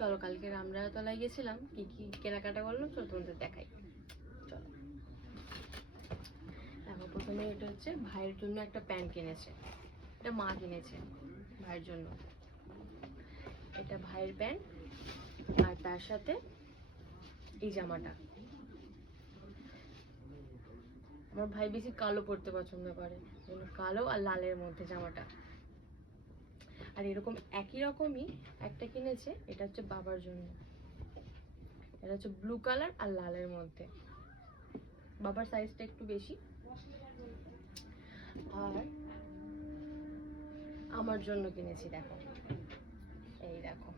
চলো কালকে রামরায়তলায় গেছিলাম, কি কি কেনাকাটা করলাম চলো তোমাদের দেখাই। চলো দেখো, প্রথমে এটা হচ্ছে ভাইয়ের জন্য একটা প্যান্ট কিনেছে, এটা মা কিনেছে ভাইয়ের জন্য। এটা ভাইয়ের প্যান্ট, আর তার সাথে এই জামাটা। আমার ভাই বেশি কালো পরতে পছন্দ করে, কালো আর লালের মধ্যে জামাটা। আর এরকম একই রকমই একটা কিনেছে, এটা হচ্ছে বাবার জন্য। এটা হচ্ছে ব্লু কালার আর লালের মধ্যে, বাবার সাইজটা একটু বেশি। আর আমার জন্য কিনেছি, দেখো এই দেখো,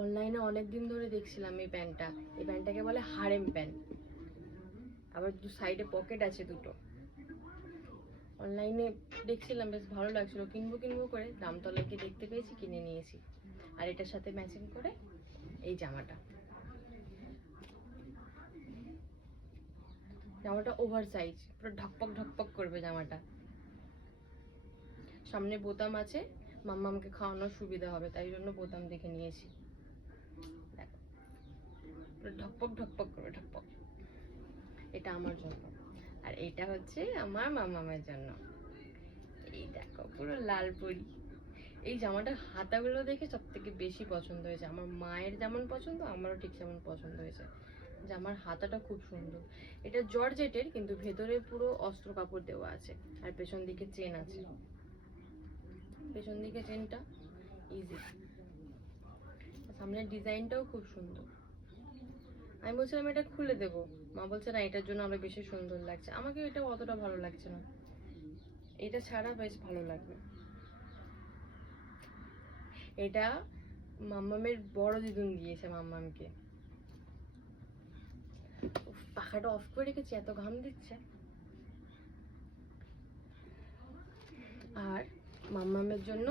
অনলাইনে অনেকদিন ধরে দেখছিলাম এই প্যান্টটা। এই প্যান্টটাকে বলে হারেম প্যান্ট, আবার দু সাইডে পকেট আছে দুটো। অনলাইনে দেখছিলাম, বেশ ভালো লাগছিল, কিনবো কিনবো করে দামতলায় গিয়ে দেখতে পেয়েছি, কিনে নিয়েছি। আর এটার সাথে ম্যাচিং করে এই জামাটা। জামাটা ওভার সাইজ, পুরো ঢকপক ঢকপক করবে জামাটা। সামনে বোতাম আছে, মাম্মামকে খাওয়ানোর সুবিধা হবে, তাই জন্য বোতাম দেখে নিয়েছি। দেখো পুরো ঢকপক ঢকপক করবে, ঢকপক। এটা আমার জন্য। আর এটা হচ্ছে আমার মামামের জন্য। এই দেখো পুরো লাল পরি। এই জামাটার হাতাগুলো দেখে সব থেকে বেশি পছন্দ হয়েছে। আমার মায়ের যেমন পছন্দ, আমারও ঠিক যেমন পছন্দ হয়েছে। জামার হাতাটা খুব সুন্দর। এটা জর্জেটের, কিন্তু ভেতরে পুরো অস্ত্র কাপড় দেওয়া আছে, আর পেছন দিকে চেন আছে। পেছন দিকে চেনটা ইজি, সামনের ডিজাইনটাও খুব সুন্দর। আমি বলছিলাম এটা খুলে দেবো, মা বলছে না এটার জন্য আরো বেশি সুন্দর লাগছে। আমাকে এটা অতটা ভালো লাগছে না, এটা ছাড়া বেশ ভালো লাগবে। এটা মাম্মামের বড় দিদুন দিয়েছে মাম্মামকে। পাখাটা অফ করে রেখেছি, এত ঘাম দিচ্ছে। আর মাম্মামের জন্য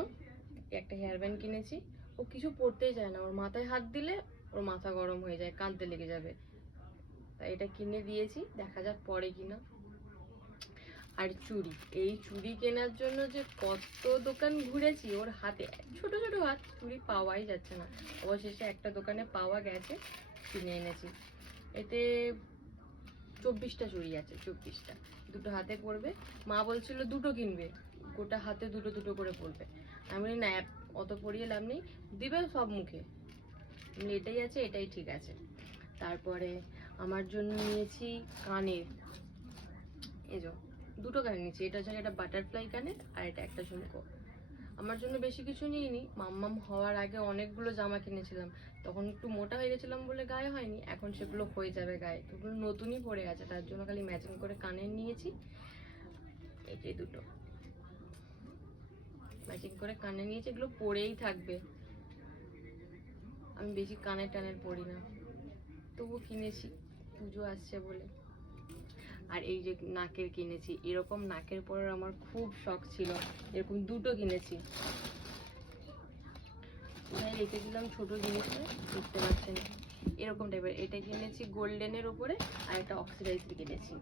একটা হেয়ার ব্যান্ড কিনেছি। ও কিছু পরতেই চায় না, ওর মাথায় হাত দিলে ওর মাথা গরম হয়ে যায়, কাঁদতে লেগে যাবে। তাই এটা কিনে দিয়েছি, দেখা যাক পরে কিনা। আর চুড়ি, এই চুড়ি কেনার জন্য যে কত দোকান ঘুরেছি, ওর হাতে ছোট ছোট হাত, চুড়ি পাওয়াই যাচ্ছে না। অবশেষে একটা দোকানে পাওয়া গেছে, কিনে এনেছি। এতে 24টা চুড়ি আছে, 24টা, দুটো হাতে পরবে। মা বলছিল দুটো কিনবে, গোটা হাতে দুটো দুটো করে পরবে। আমি বলি না, অত পরিয়ে লাভ নেই, দিবে সব মুখে। এটাই আছে, এটাই ঠিক আছে। তারপরে আমার জন্য নিয়েছি কানের, এই যে দুটো কানের নিয়েছি। এটা হচ্ছে একটা বাটারফ্লাই কানের, আর এটা একটা ঝুমকো। আমার জন্য বেশি কিছু নিইনি, মাম্মাম হওয়ার আগে অনেকগুলো জামা কিনেছিলাম, তখন একটু মোটা হয়ে গেছিলাম বলে গায়ে হয়নি। এখন সেগুলো হয়ে যাবে গায়ে, ওগুলো নতুনই পড়ে আছে, তার জন্য খালি ম্যাচিং করে কানের নিয়েছি। এই যে দুটো ম্যাচিং করে কানে নিয়েছি, এগুলো পরেই থাকবে। আমি বেশি কানের টানের পরি না, তবু কিনেছি, পুজো আসছে বলে। আর এই যে নাকের কিনেছি, এরকম নাকের পরার আমার খুব শখ ছিল, এরকম দুটো কিনেছি। রেখে দিলাম ছোট জিনিস, দেখতে পাচ্ছেন এরকম টাইপের। এটা কিনেছি গোল্ডেনের উপরে, আর একটা অক্সিডাইজের কিনেছি।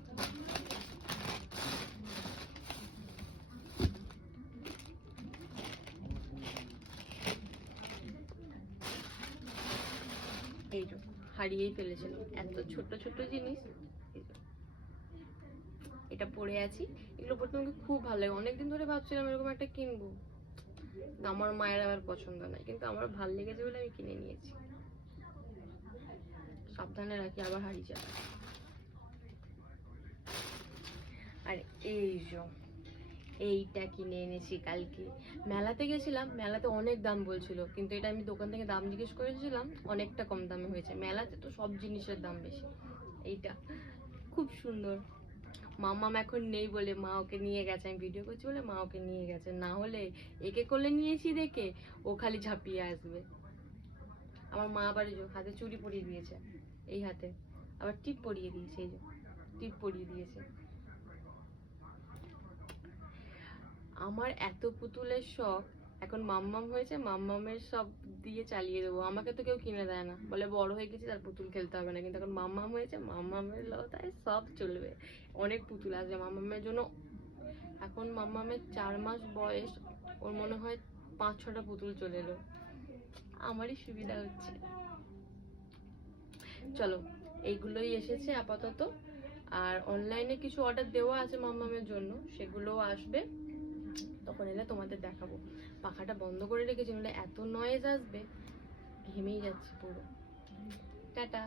এই যে হারিয়েই ফেলেছিলাম, এত ছোট ছোট জিনিস। এটা পরে আছি, এগুলো পড়তে আমাকে খুব ভালো লাগে। অনেকদিন ধরে ভাবছিলাম এরকম একটা কিনবো, আমার মায়ের আবার পছন্দ নয়, কিন্তু আমার ভালো লেগেছে বলে আমি কিনে নিয়েছি। সাবধানে রাখি, আবার হারিয়ে যাবে। আর এই যে এইটা কিনে এনেছি কালকে, মেলাতে গেছিলাম, মেলাতে অনেক দাম বলছিল, কিন্তু এটা আমি দোকান থেকে দাম জিজ্ঞেস করেছিলাম, অনেকটা কম দামে হয়েছে। মেলাতে তো সব জিনিসের দাম বেশি। এইটা খুব সুন্দর। মাম্মাম এখন নেই বলে মা ওকে নিয়ে গেছে, আমি ভিডিও করছি বলে মা ওকে নিয়ে গেছে, না হলে একে কোলে নিয়েছি দেখে ও খালি ঝাঁপিয়ে আসবে। আমার মা আবার হাতে চুড়ি পরিয়ে দিয়েছে, এই হাতে আবার টিপ পরিয়ে দিয়েছে, এই যে টিপ পরিয়ে দিয়েছে। আমার এত পুতুলের শখ, এখন মাম্মাম হয়েছে, মাম্মামের সব দিয়ে চালিয়ে দেবো। আমাকে তো কেউ কিনে দেয় না, বলে বড় হয়ে গেছি তার পুতুল খেলতে হবে না, কিন্তু এখন মাম্মাম হয়েছে, মাম্মামের লতায় সব চলবে। অনেক পুতুল আছে মাম্মামের জন্য। এখন মাম্মামের 4 মাস বয়স, ওর মনে হয় 5-6টা পুতুল চলে এলো। আমারই সুবিধা হচ্ছে। চলো, এইগুলোই এসেছে আপাতত। আর অনলাইনে কিছু অর্ডার দেওয়া আছে মাম্মামের জন্য, সেগুলোও আসবে, তখন এলে তোমাদের দেখাবো। পাখাটা বন্ধ করে রেখেছি, নাহলে এত নয়েজ আসবে, ঘেমেই যাচ্ছে পুরো। টাটা।